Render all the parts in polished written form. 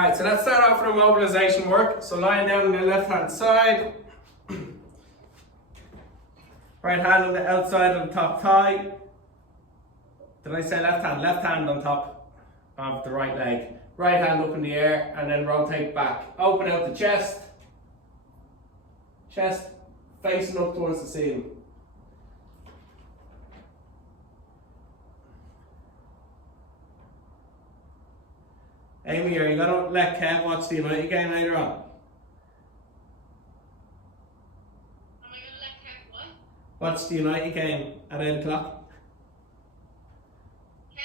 Alright, so let's start off with our mobilization work. So lying down on the left hand side. Right hand on the outside of the top thigh. Did I say left hand? Left hand on top of the right leg. Right hand up in the air and then rotate back. Open out the chest. Chest facing up towards the ceiling. Amy, are you going to let Kev watch the United game later on? Am I going to let Kev what? Watch the United game at 8 o'clock. Kev?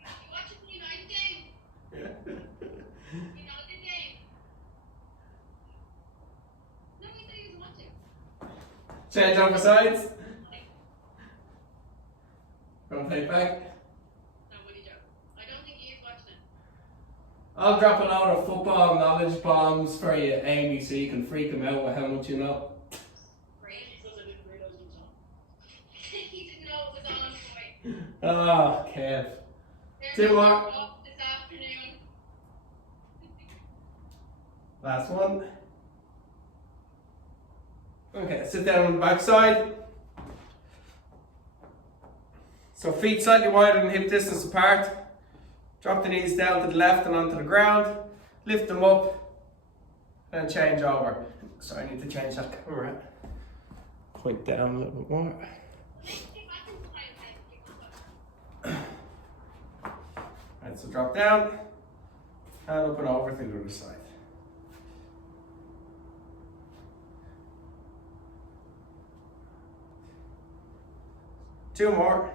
You watching the United game? United game? No, he said he was watching. Change over sides. Rotate back. I'll drop a load of football knowledge bombs for you, Amy, so you can freak them out with how much you know. Great. Because I didn't realise it was on. He didn't know it was on, boy. Oh, Kev. There's Two more. This afternoon. Last one. Okay, sit down on the back side. So feet slightly wider than hip distance apart. Drop the knees down to the left and onto the ground. Lift them up and change over. Sorry, I need to change that camera. Point down a little bit more. Right, so drop down and up and over to the other side. Two more.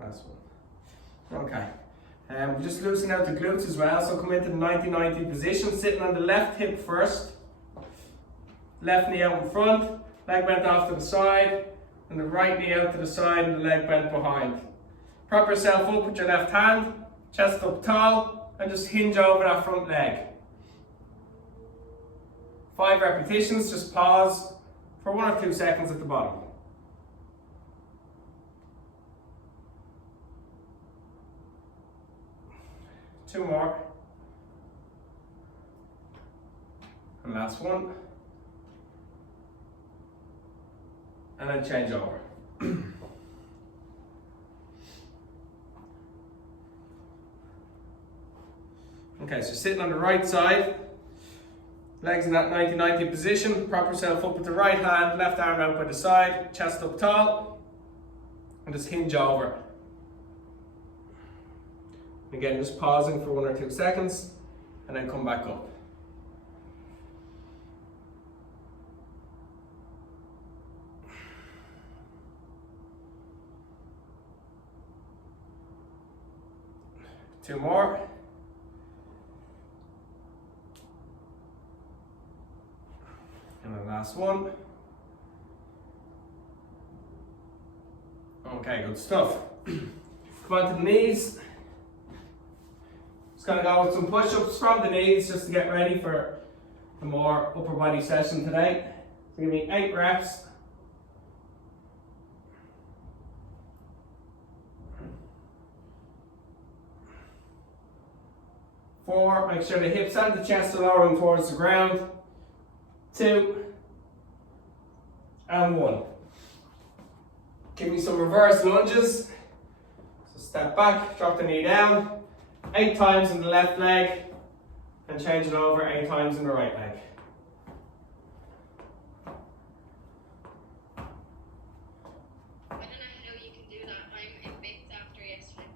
Last one. Okay. Just loosen out the glutes as well. So come into the 90-90 position, sitting on the left hip first. Left knee out in front, leg bent off to the side, and the right knee out to the side and the leg bent behind. Prop yourself up with your left hand, chest up tall, and just hinge over that front leg. 5 repetitions, just pause for 1 or 2 seconds at the bottom. Two more. And last one. And then change over. Okay, so sitting on the right side, legs in that 90-90 position, prop yourself up with the right hand, left arm out by the side, chest up tall, and just hinge over. Again, just pausing for 1 or 2 seconds and then come back up. Two more. And the last one. Okay, good stuff. Come on to the knees. Just gonna go with some push-ups from the knees just to get ready for a more upper body session today. So give me 8 reps. Four, make sure the hips and the chest are lowering towards the ground. 2 and 1. Give me some reverse lunges. So step back, drop the knee down. 8 times in the left leg and change it over 8 times in the right leg. I don't know how you can do that. I'm in bits after yesterday.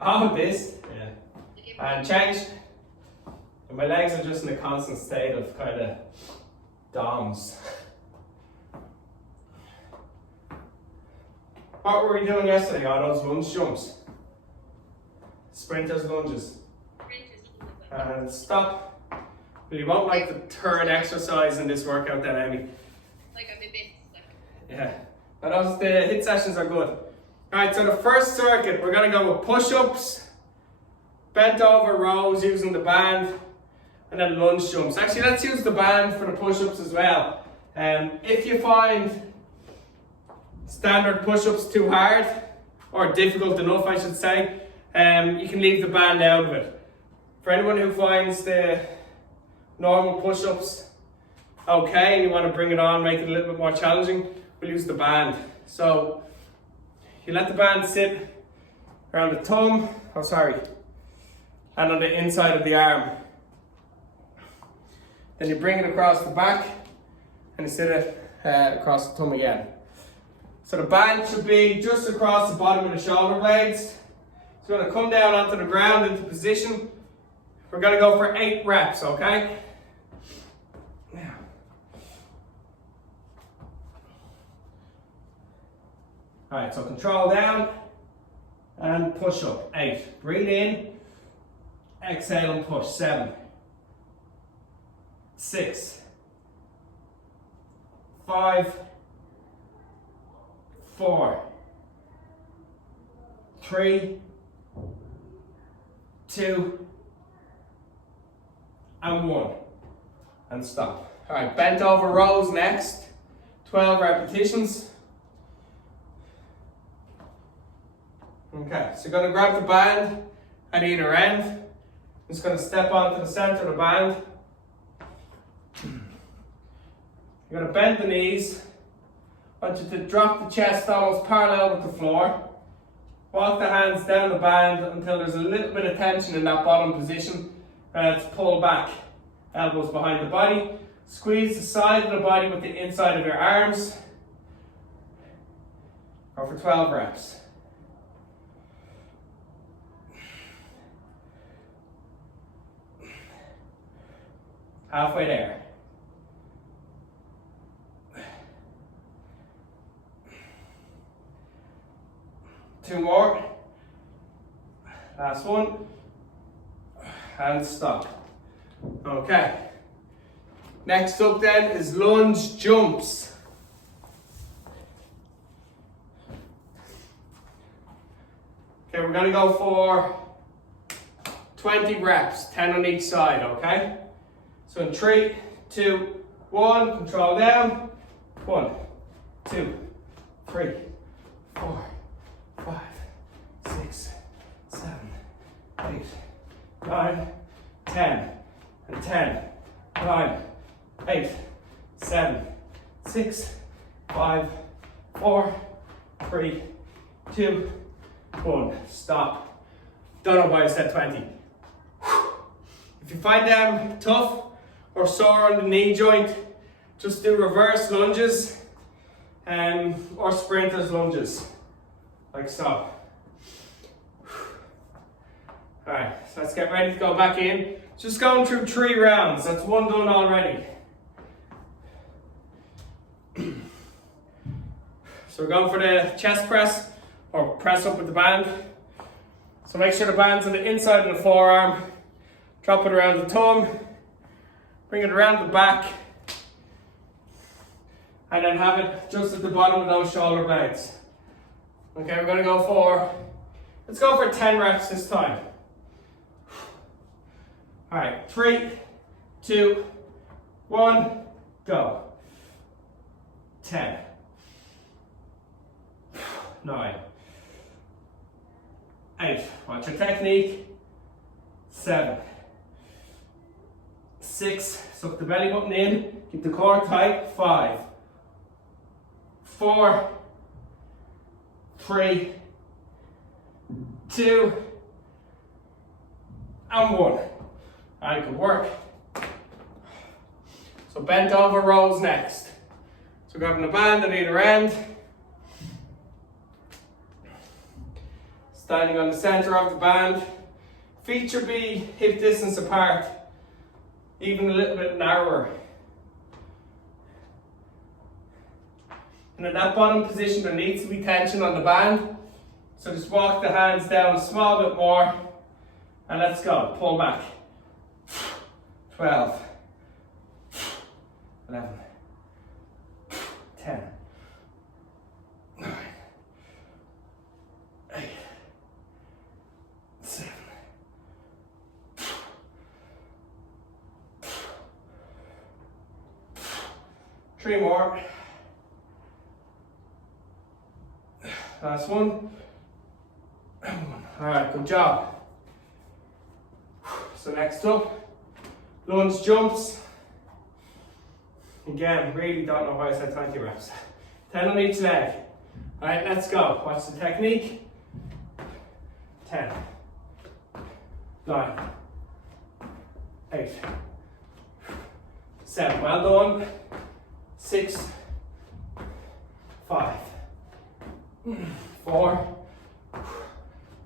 Oh, this? Yeah. And change. And my legs are just in a constant state of kind of DOMs. What were we doing yesterday? All those lunge jumps. Sprinters lunges. And stop. Well, you won't like the third exercise in this workout then, Amy. Like I'm in bits. Yeah. But the HIIT sessions are good. Alright, so the first circuit, we're going to go with push-ups, bent over rows using the band, and then lunge jumps. Actually, let's use the band for the push-ups as well. If you find standard push-ups too hard, or difficult enough I should say, you can leave the band out of it. For anyone who finds the normal push-ups okay and you want to bring it on, make it a little bit more challenging, we'll use the band. So you let the band sit around the thumb, and on the inside of the arm. Then you bring it across the back and you sit it across the thumb again. So the band should be just across the bottom of the shoulder blades. It's going to come down onto the ground into position. We're going to go for 8 reps, okay? Now. Alright, so control down and push up. 8. Breathe in, exhale and push. 7, 6, 5, 4, 3, 2, and 1. And stop. Alright, bent over rows next. 12 repetitions. Okay, so you're going to grab the band at either end. Just going to step onto the center of the band. You're going to bend the knees. I want you to drop the chest almost parallel with the floor. Walk the hands down the band until there's a little bit of tension in that bottom position. To pull back. Elbows behind the body. Squeeze the side of the body with the inside of your arms. Go for 12 reps. Halfway there. Two more. Last one. And stop. Okay. Next up then is lunge jumps. Okay, we're going to go for 20 reps, 10 on each side, okay? So in 3, 2, 1, control down. 1, 2, 3, 4, 5, 6, 7, 8, 9, 10, and 10, 9, 8, 7, 6, 5, 4, 3, 2, 1. Stop. Don't know why I said 20. If you find them tough or sore on the knee joint, just do reverse lunges or sprinter's lunges, like so. Alright, so let's get ready to go back in. Just going through 3 rounds, that's 1 done already. So we're going for the chest press, or press up with the band. So make sure the band's on the inside of the forearm. Drop it around the thumb. Bring it around the back. And then have it just at the bottom of those shoulder blades. Okay, we're going to let's go for 10 reps this time. Alright, 3, 2, 1, go. 10, 9, 8, watch your technique. 7, 6, suck the belly button in, keep the core tight. 5, 4, 3, 2, and 1. Alright, good work. So bent over rows next. So grabbing the band at either end. Standing on the center of the band. Feet should be hip distance apart, even a little bit narrower. And in that bottom position there needs to be tension on the band. So just walk the hands down a small bit more and let's go. Pull back. 12, 11, 10, 9, 8, 7, 3 more. Last one. Alright, good job. So next up, lunge jumps. Again, really don't know why I said 20 reps. 10 on each leg. Alright, let's go. Watch the technique. 10, 9, 8, 7, well done. 6, 5, 4,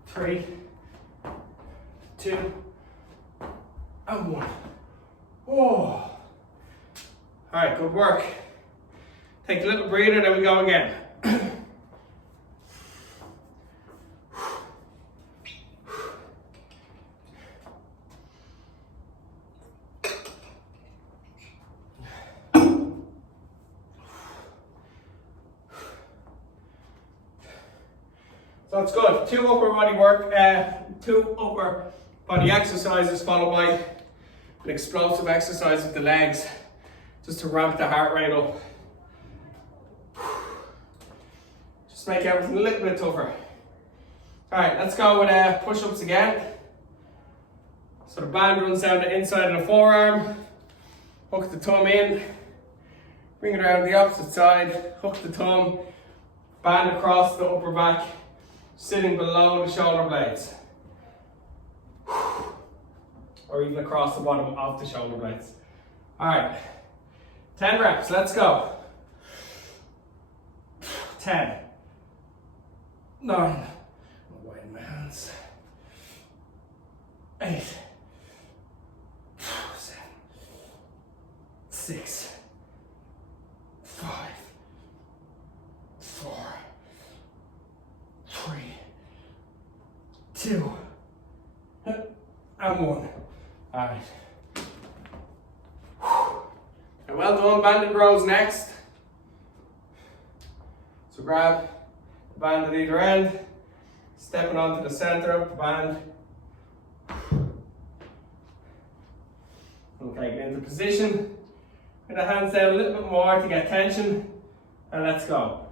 3, 2, and 1. Oh. Alright, good work. Take a little breather, then we go again. So it's good. 2 upper body work, 2 upper body exercises followed by an explosive exercise with the legs, just to ramp the heart rate up. Just make everything a little bit tougher. Alright, let's go with push-ups again. So the band runs down the inside of the forearm, hook the thumb in, bring it around the opposite side, hook the thumb, band across the upper back, sitting below the shoulder blades. Or even across the bottom of the shoulder blades. Alright, 10 reps, let's go. 10, 9, I'll widen my hands. 8, 7, 6, 5, 4, 3, 2, and 1. Alright. Well done, banded rows next. So grab the band at either end, stepping onto the center of the band. Okay, get into position. Get the hands down a little bit more to get tension, and let's go.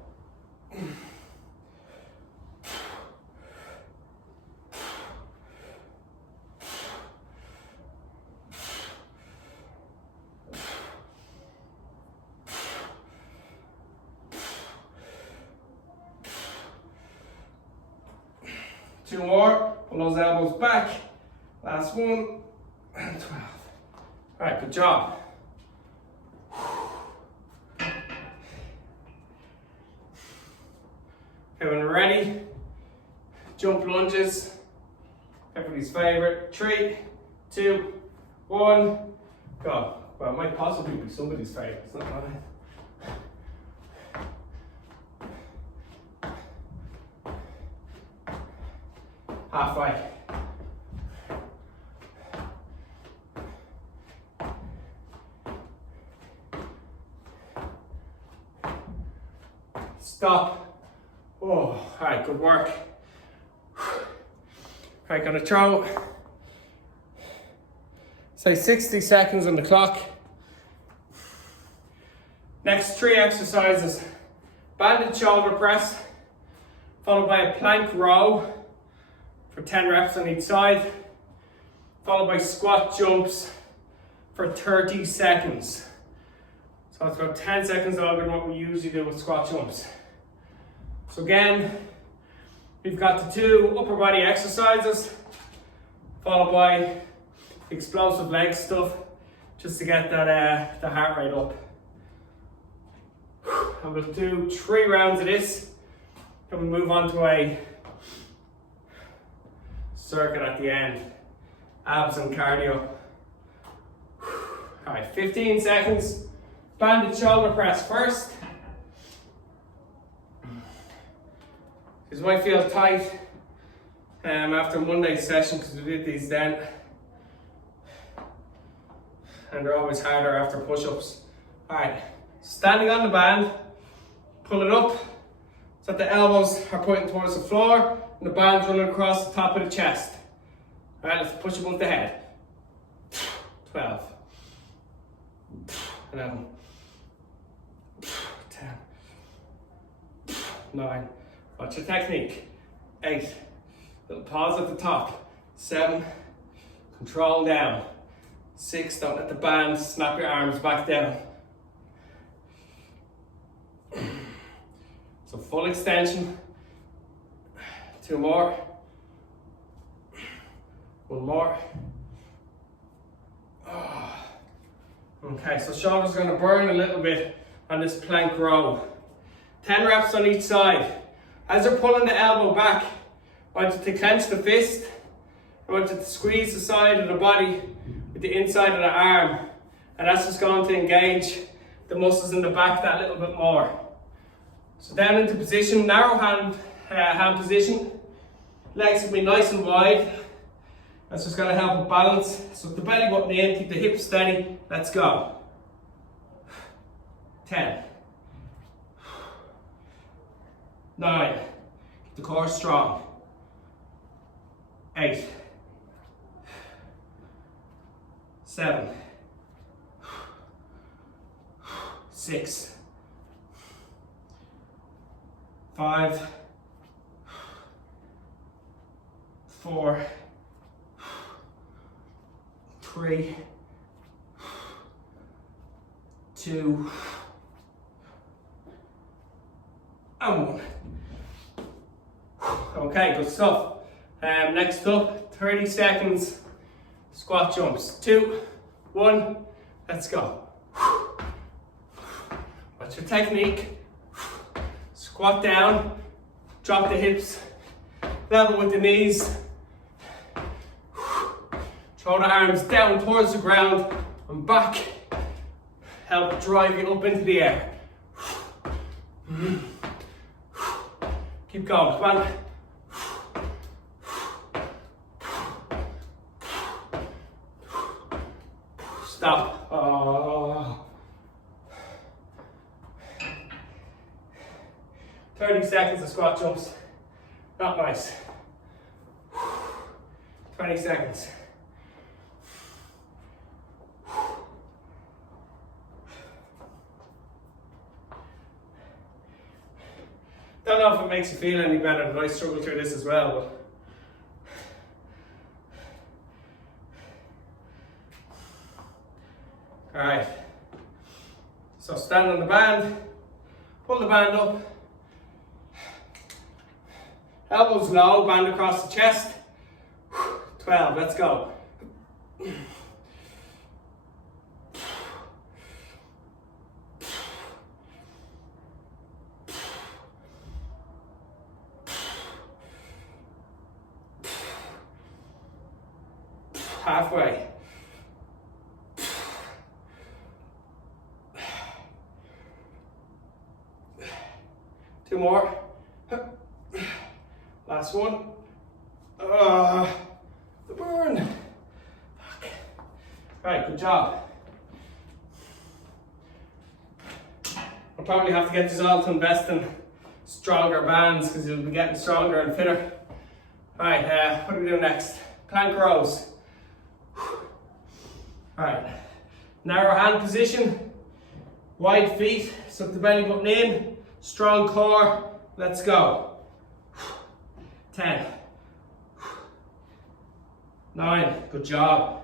Two more, pull those elbows back. Last one, and 12. Alright, good job. Okay, when we're ready, jump lunges. Everybody's favorite. 3, 2, 1, go. Well, it might possibly be somebody's favorite, it's not mine. Halfway. Stop. Oh, all right, good work. Right, gonna throw, say 60 seconds on the clock. Next 3 exercises. Banded shoulder press, followed by a plank row for 10 reps on each side, followed by squat jumps for 30 seconds. So it's about 10 seconds longer than what we usually do with squat jumps. So again, we've got the 2 upper body exercises, followed by explosive leg stuff, just to get that the heart rate up. And we'll do 3 rounds of this, then we'll move on to a circuit at the end, abs and cardio. Alright, 15 seconds, banded shoulder press first. These might feel tight after Monday's session because we did these then. And they're always harder after push-ups. Alright, standing on the band, pull it up so that the elbows are pointing towards the floor and the band's running across the top of the chest. Alright, let's push above the head. 12, 11, 10, 9, watch the technique. 8, Little pause at the top. 7, control down. 6, don't let the band snap your arms back down. So full extension. 2 more. 1 more. Okay, so shoulders are going to burn a little bit on this plank row. 10 reps on each side. As you're pulling the elbow back, I want you to clench the fist. I want you to squeeze the side of the body with the inside of the arm. And that's just going to engage the muscles in the back that little bit more. So down into position, narrow hand position. Legs will be nice and wide. That's just going to help with balance. So the belly button in, keep the hips steady. Let's go. 10. 9. Keep the core strong. 8. 7. 6. 5. 4. 3. 2. And 1. Okay, good stuff. Next up, 30 seconds squat jumps. 2, 1, let's go. What's your technique? Squat down, drop the hips, level with the knees. Throw the arms down towards the ground and back. Help drive you up into the air. Keep going, come on. Stop. 30 seconds of squat jumps. Not nice. 20 seconds. Don't know if it makes you feel any better, but I struggle through this as well. Alright, so stand on the band, pull the band up, elbows low, band across the chest. 12, let's go. 2 more. Last one. The burn. Fuck. Right, good job. I'll probably have to get you all to invest in stronger bands because you'll be getting stronger and fitter. Alright, what do we do next? Plank rows. Alright, narrow hand position, wide feet, suck the belly button in, strong core, let's go. 10, 9, good job.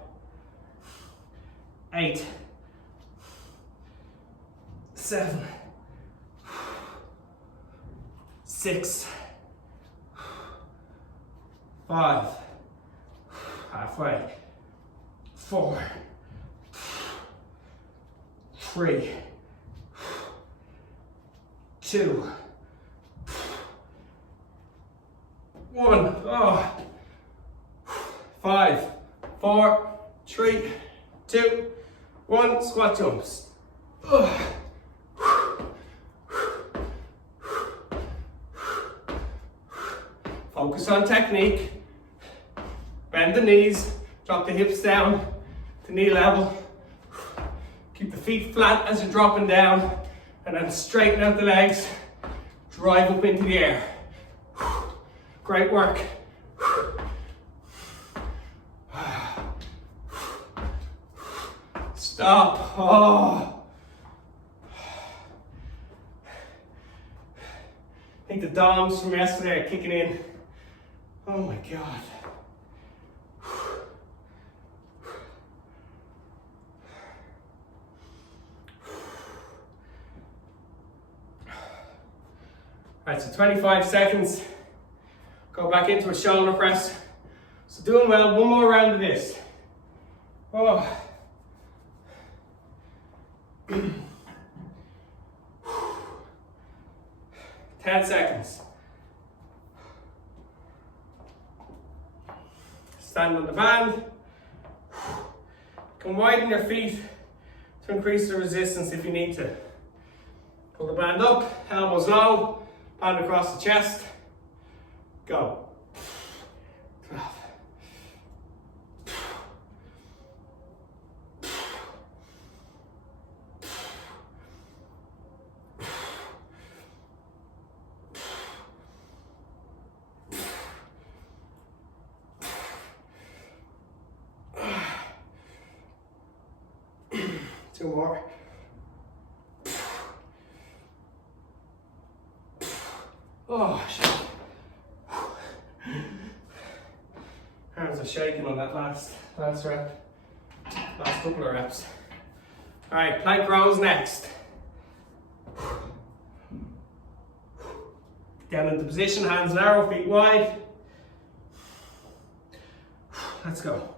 8, 7, 6, 5, halfway, 4, 3, 2, 1. 5, 4, 3, 2, 1. Squat jumps. Focus on technique. Bend the knees. Drop the hips down to knee level. Keep the feet flat as you're dropping down, and then straighten out the legs. Drive up into the air. Great work. Stop. I think the DOMs from yesterday are kicking in. Oh my God. Alright, so 25 seconds. Go back into a shoulder press. So doing well, one more round of this. Oh. 10 seconds. Stand on the band. You can widen your feet to increase the resistance if you need to. Pull the band up, elbows low, band across the chest. Go. 12. 2 more. Oh, shit. Hands are shaking on that last rep. Last couple of reps. Alright, plank rows next. Down into position, hands narrow, feet wide. Let's go.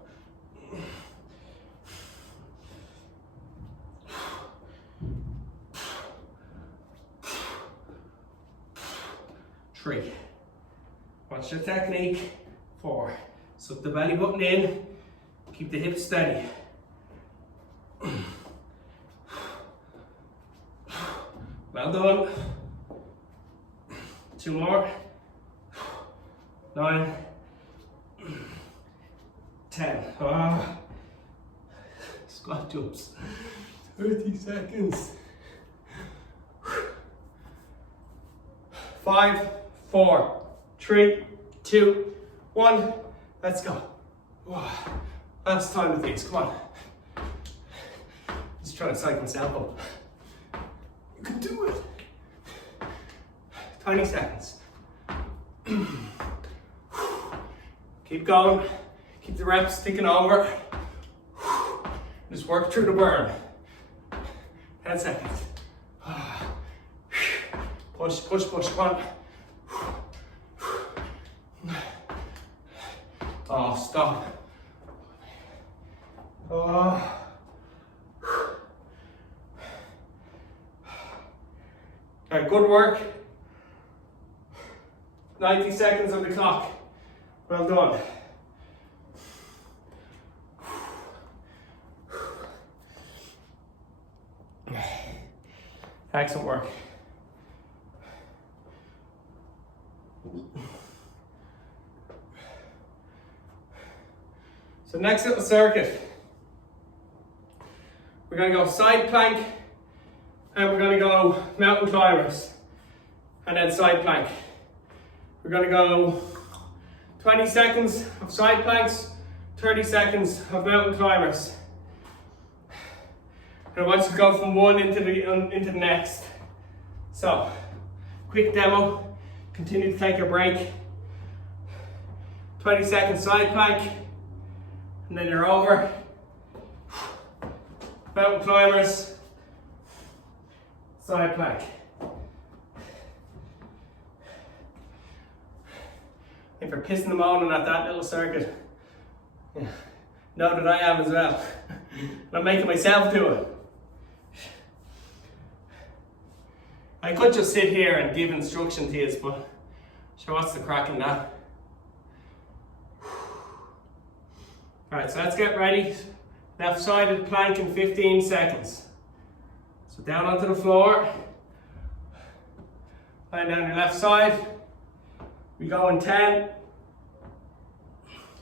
3. Watch the technique. 4. Suck the belly button in. Keep the hips steady. Well done. 2 more. 9. 10. Ah. Squat jumps. 30 seconds. 5, 4, 3, 2, 1. Let's go. Last time with these. Come on. Just trying to psych myself up. You can do it. 20 seconds. Keep going. Keep the reps ticking over. Just work through the burn. 10 seconds. Push, push, push. Come on. Oh, stop. Oh. Okay, good work. 90 seconds on the clock. Well done. Excellent work. So next little circuit, we're going to go side plank and we're going to go mountain climbers and then side plank. We're going to go 20 seconds of side planks, 30 seconds of mountain climbers. And I want you to go from one into the next. So, quick demo, continue to take a break. 20 seconds side plank. And then you're over. Mountain climbers, side plank. If you're pissing and moaning at that little circuit, know that I am as well. I'm making myself do it. I could just sit here and give instruction to you, but sure, what's the crack in that? Alright, so let's get ready. Left-sided plank in 15 seconds. So down onto the floor. Lying down your left side. We go in 10.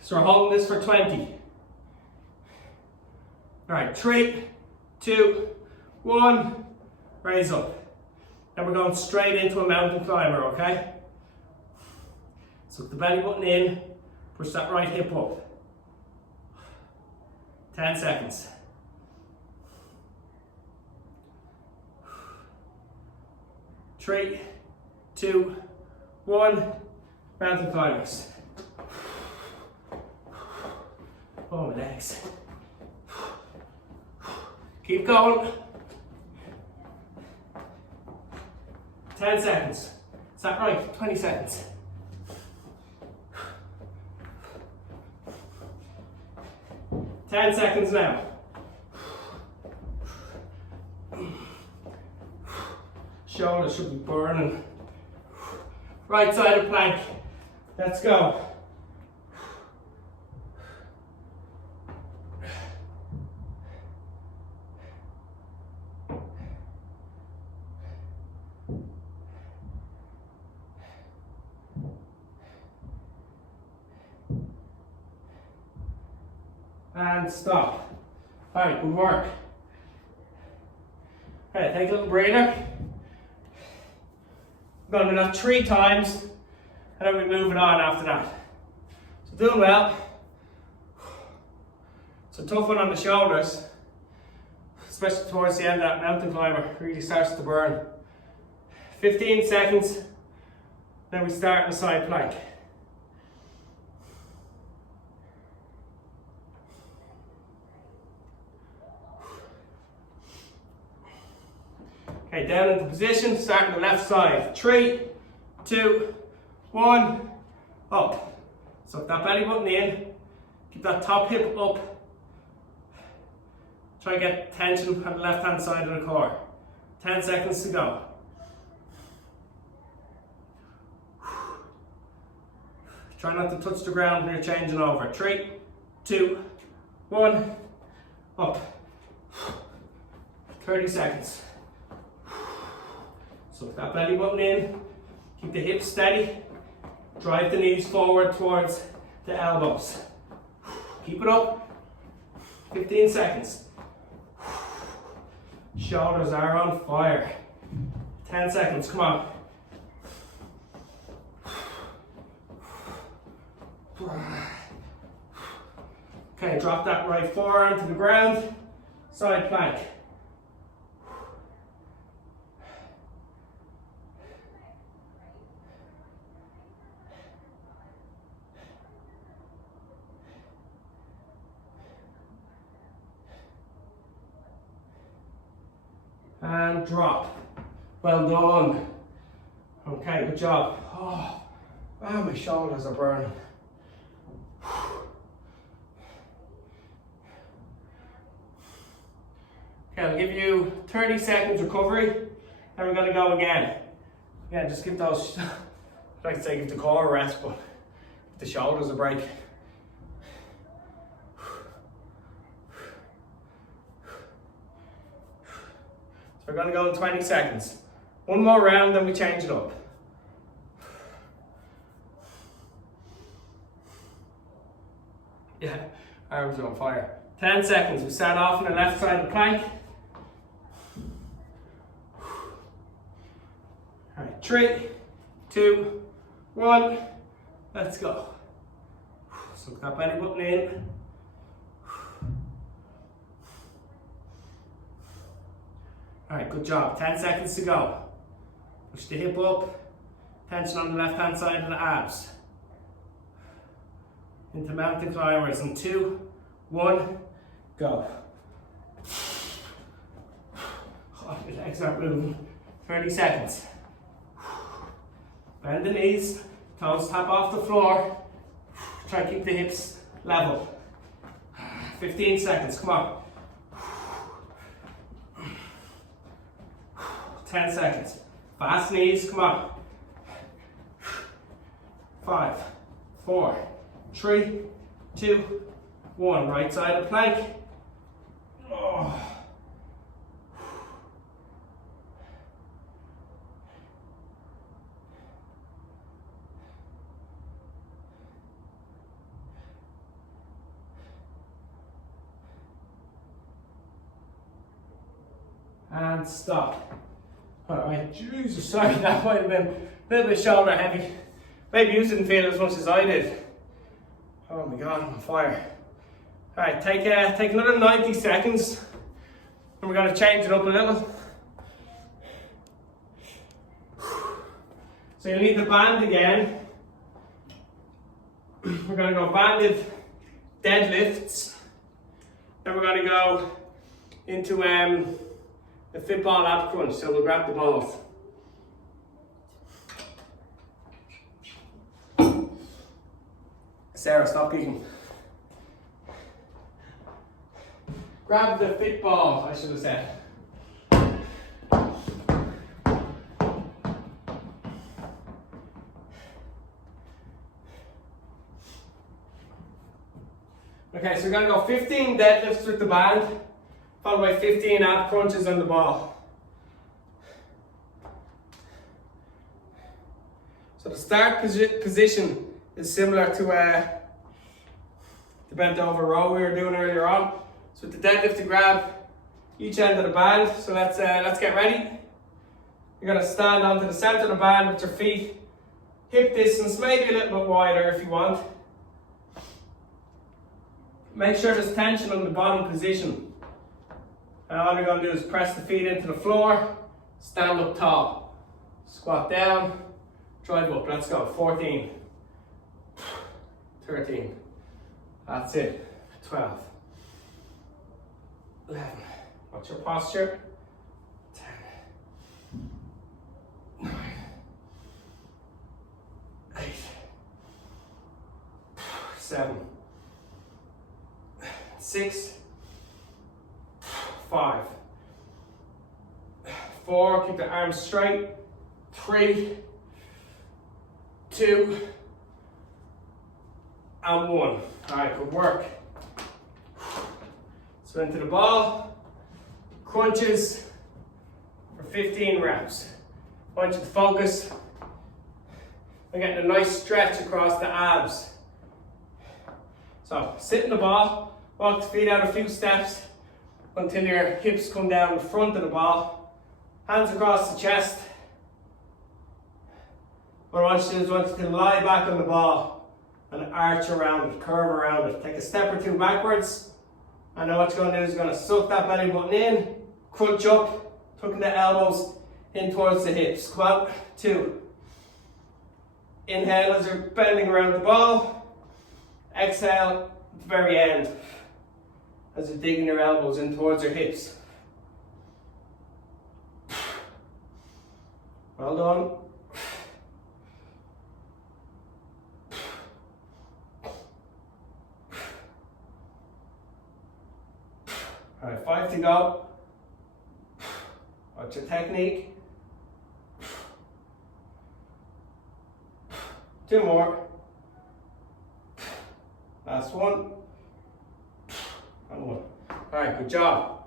So we're holding this for 20. Alright, 3, 2, 1. Raise up. And we're going straight into a mountain climber, okay? Suck the belly button in. Push that right hip up. 10 seconds. 3, 2, 1. Mountain climbers. my legs. Keep going. 10 seconds. Is that right? 20 seconds. Ten seconds now. Shoulders should be burning. Right side of plank. Let's go. And stop. Alright, good work. Alright, take a little breather. I'm going to do that 3 times, and then we're moving on after that. So doing well. It's a tough one on the shoulders, especially towards the end of that mountain climber. It really starts to burn. 15 seconds, then we start in the side plank. Okay, down into position, starting the left side. 3, 2, 1, up. Suck that belly button in, keep that top hip up. Try to get tension on the left hand side of the core. 10 seconds to go. Try not to touch the ground when you're changing over. 3, 2, 1, up. 30 seconds. Suck that belly button in, keep the hips steady, drive the knees forward towards the elbows. Keep it up, 15 seconds. Shoulders are on fire. 10 seconds, come on. Okay, drop that right forearm to the ground, side plank. And drop. Well done. Okay, good job. Oh, wow, my shoulders are burning. Okay, I'll give you 30 seconds recovery, and we're going to go again. Yeah, just give those, I'd like to say give the core a rest, but give the shoulders a break. We're going to go in 20 seconds. One more round, then we change it up. Yeah, arms are on fire. 10 seconds. We start off on the left side of the plank. Alright, 3, 2, 1. Let's go. Suck that belly button in. Alright, good job. 10 seconds to go. Push the hip up. Tension on the left hand side of the abs. Into mountain climbers in 2, 1, go. Oh, your legs aren't moving. 30 seconds. Bend the knees, toes tap off the floor. Try to keep the hips level. 15 seconds, come on. 10 seconds. Fast knees, come on. 5, 4, 3, 2, 1. Right side of plank. Oh. And stop. Alright, Jesus, sorry, that might have been a little bit shoulder heavy. Maybe you didn't feel as much as I did. Oh my God, I'm on fire. Alright, take another 90 seconds and we're going to change it up a little. So you'll need the band again. We're going to go banded deadlifts. Then we're going to go into the fit ball ab crunch. So we'll grab the balls. Sarah, stop kicking. Grab the fit ball, I should have said. Okay, so we're going to go 15 deadlifts with the band, followed by 15 ab crunches on the ball. So the start position is similar to the bent over row we were doing earlier on. So with the deadlift, to grab each end of the band. So let's get ready. You're going to stand onto the center of the band with your feet hip distance, maybe a little bit wider if you want. Make sure there's tension on the bottom position. And all you're going to do is press the feet into the floor, stand up tall, squat down, drive up. Let's go. 14, 13, that's it. 12, 11, watch your posture. 10, 9, 8, 7, 6, 5, 4, keep the arms straight. 3, 2, and 1. All right, good work. So into the ball, crunches for 15 reps. I want you to focus on getting a nice stretch across the abs. So sit in the ball, walk the feet out a few steps until your hips come down the front of the ball. Hands across the chest. What I want you to do is I want you to lie back on the ball and arch around it, curve around it. Take a step or two backwards. And then what you're going to do is you're going to suck that belly button in, crunch up, tucking the elbows in towards the hips. Come on, 2. Inhale as you're bending around the ball. Exhale at the very end as you're digging your elbows in towards your hips. Well done. All right, 5 to go. Watch your technique. 2 more. Last one. And 1. All right, good job.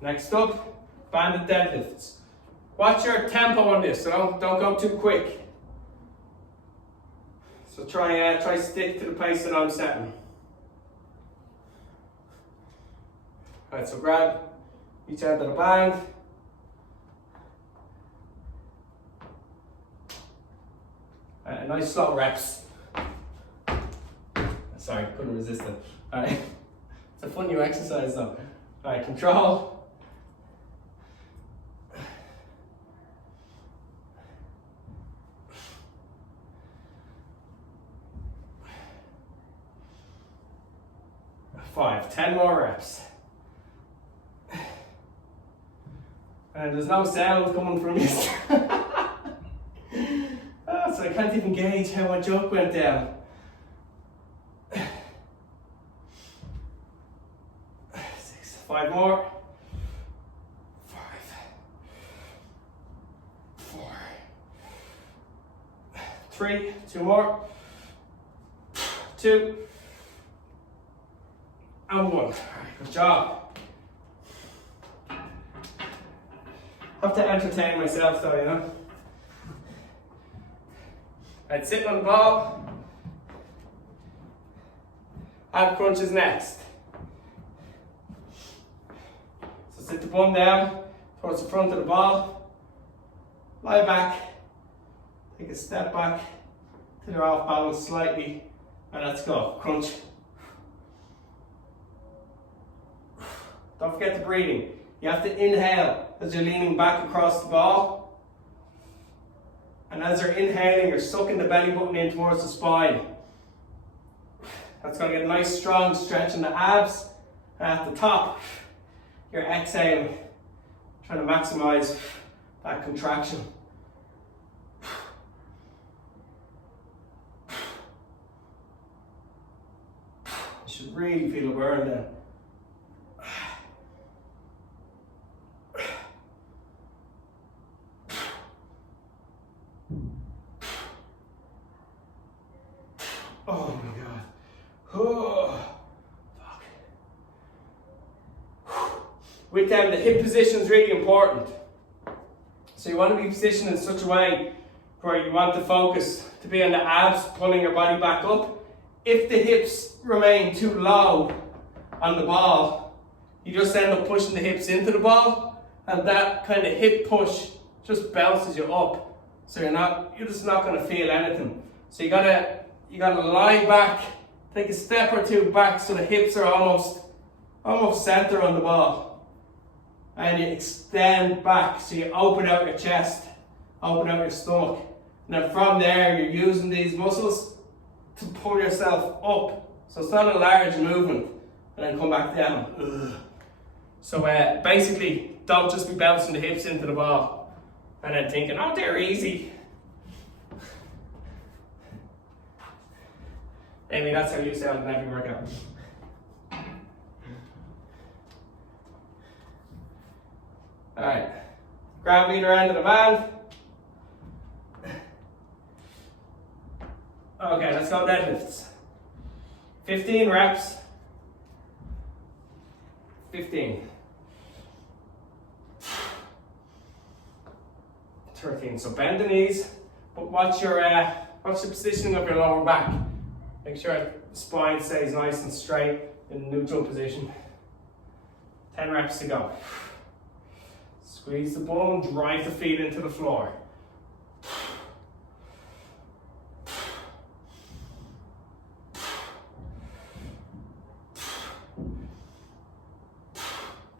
Next up, banded deadlifts. Watch your tempo on this, so don't go too quick. So try stick to the pace that I'm setting. Alright, so grab each end of the band. Alright, nice slow reps. Sorry, couldn't resist it. Alright, it's a fun new exercise though. Alright, control. Five, 10 more reps. And there's no sound coming from you. So I can't even gauge how my jump went down. 6, 5 more. 5, 4, 3, 2 more. 2. And 1. All right, good job. Have to entertain myself though, you know. Right, sitting on the ball. Ab crunches next. So sit the bum down towards the front of the ball. Lie back. Take a step back till you're off balance slightly. And let's go. Crunch. Don't forget the breathing. You have to inhale as you're leaning back across the ball. And as you're inhaling, you're sucking the belly button in towards the spine. That's going to get a nice strong stretch in the abs. And at the top, you're exhaling, trying to maximize that contraction. You should really feel a burn then. Oh my God. Oh, fuck. With them, the hip position is really important. So you want to be positioned in such a way where you want the focus to be on the abs, pulling your body back up. If the hips remain too low on the ball, you just end up pushing the hips into the ball, and that kind of hip push just bounces you up. So you're just not going to feel anything. So you gotta lie back, take a step or two back so the hips are almost center on the ball. And you extend back, so you open out your chest, open out your stomach. And then from there, you're using these muscles to pull yourself up. So it's not a large movement, and then come back down. Ugh. So basically, don't just be bouncing the hips into the ball and then thinking, oh, they're easy. Amy, that's how you sound in every workout. Alright, grab either end of the band. Okay, let's go deadlifts. 15 reps. 15. 13. So bend the knees, but watch the positioning of your lower back. Make sure the spine stays nice and straight in neutral position. 10 reps to go. Squeeze the bum, drive the feet into the floor.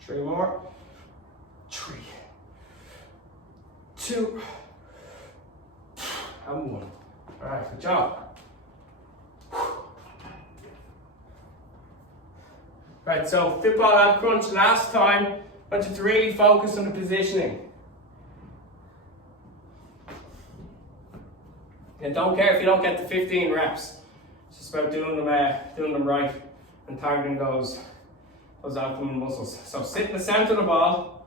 Three more. 3, 2, and 1. All right, good job. Right, so football ab crunch last time. I want you to really focus on the positioning. And don't care if you don't get the 15 reps. It's just about doing them right and targeting those abdominal muscles. So sit in the center of the ball,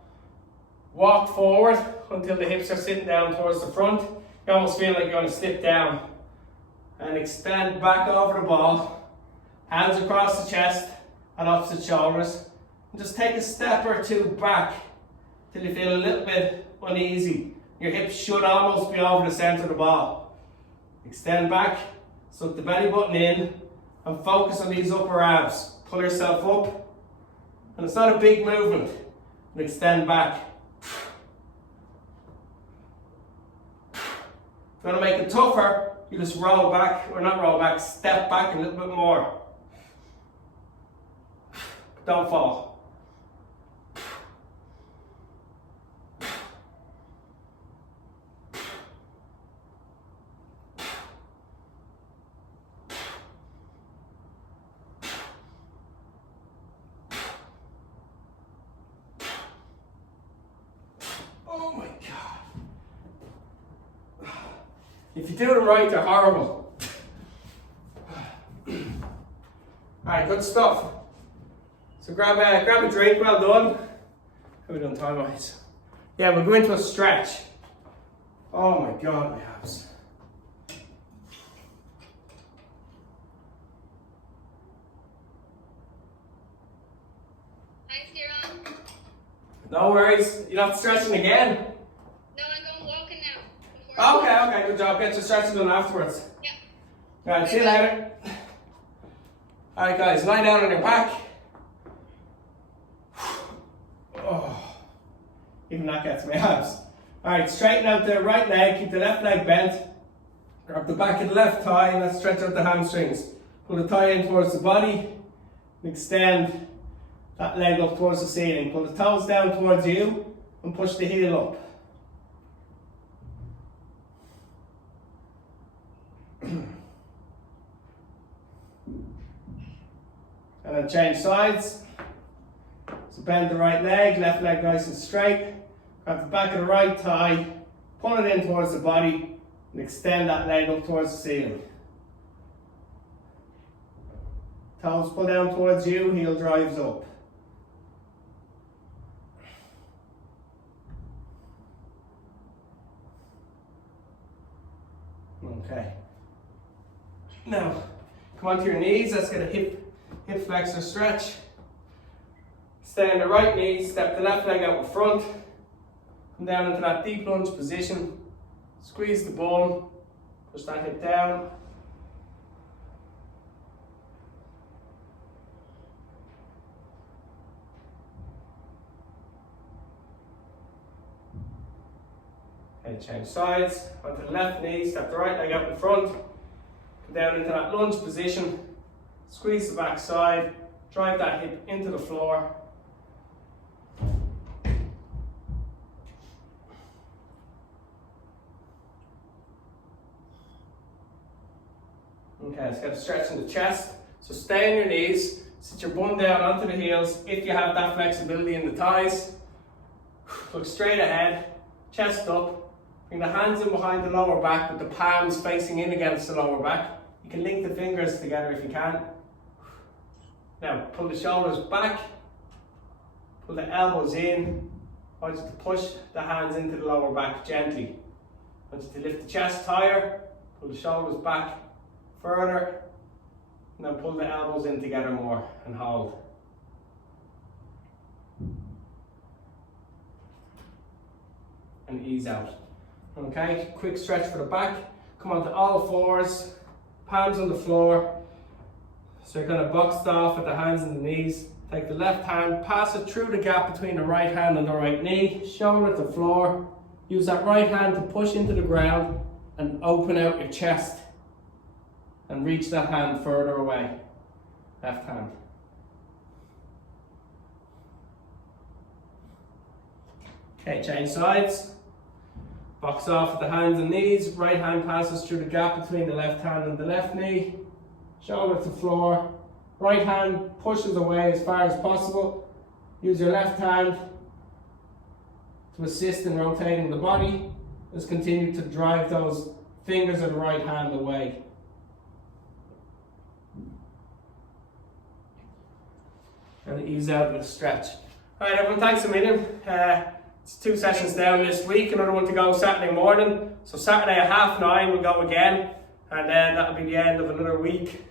walk forward until the hips are sitting down towards the front. You almost feel like you're going to slip down. And extend back over the ball, hands across the chest and opposite shoulders. And just take a step or two back till you feel a little bit uneasy. Your hips should almost be over the center of the ball. Extend back, suck the belly button in, and focus on these upper abs. Pull yourself up. And it's not a big movement. And extend back. If you want to make it tougher, you just roll back, or not roll back, step back a little bit more. Don't fall. Oh my God. If you do them right, they're horrible. Alright, good stuff. So grab a drink, well done. How are we done time-wise? Yeah, we'll go into a stretch. Oh my God, my abs. Thanks, Kieran. No worries, you're not stretching again? No, I'm going walking now. Okay, good job. Get your stretching done afterwards. Yeah. Alright, see you later. Alright guys, lie down on your back. Oh, even that gets my abs. Alright, straighten out the right leg, keep the left leg bent. Grab the back of the left thigh and let's stretch out the hamstrings. Pull the thigh in towards the body. Extend that leg up towards the ceiling. Pull the toes down towards you and push the heel up. And then change sides. So bend the right leg, left leg nice and straight. Grab the back of the right thigh, pull it in towards the body, and extend that leg up towards the ceiling. Toes pull down towards you, heel drives up. Okay. Now, come onto your knees. Let's get a hip flexor stretch. Stay on the right knee, step the left leg out in front. Come down into that deep lunge position. Squeeze the bum, push that hip down. Okay, change sides. Onto the left knee, step the right leg out in front. Come down into that lunge position. Squeeze the back side. Drive that hip into the floor. Okay, let's get a stretch in the chest. So stay on your knees, sit your bum down onto the heels if you have that flexibility in the thighs. Look straight ahead, chest up. Bring the hands in behind the lower back with the palms facing in against the lower back. You can link the fingers together if you can. Now pull the shoulders back, pull the elbows in. I want you to push the hands into the lower back gently. I want you to lift the chest higher, pull the shoulders back further, and then pull the elbows in together more and hold. And ease out. Okay, quick stretch for the back. Come onto all fours, palms on the floor. So you're going to box off with the hands and the knees. Take the left hand, pass it through the gap between the right hand and the right knee, shoulder to floor. Use that right hand to push into the ground and open out your chest. And reach that hand further away. Left hand. Okay, change sides. Box off with the hands and knees. Right hand passes through the gap between the left hand and the left knee. Shoulder to floor. Right hand pushes away as far as possible. Use your left hand to assist in rotating the body. Just continue to drive those fingers of the right hand away. And ease out with a stretch. Alright everyone, thanks a million. It's 2 sessions down this week, another one to go Saturday morning. So Saturday at 9:30 we'll go again. And then that'll be the end of another week.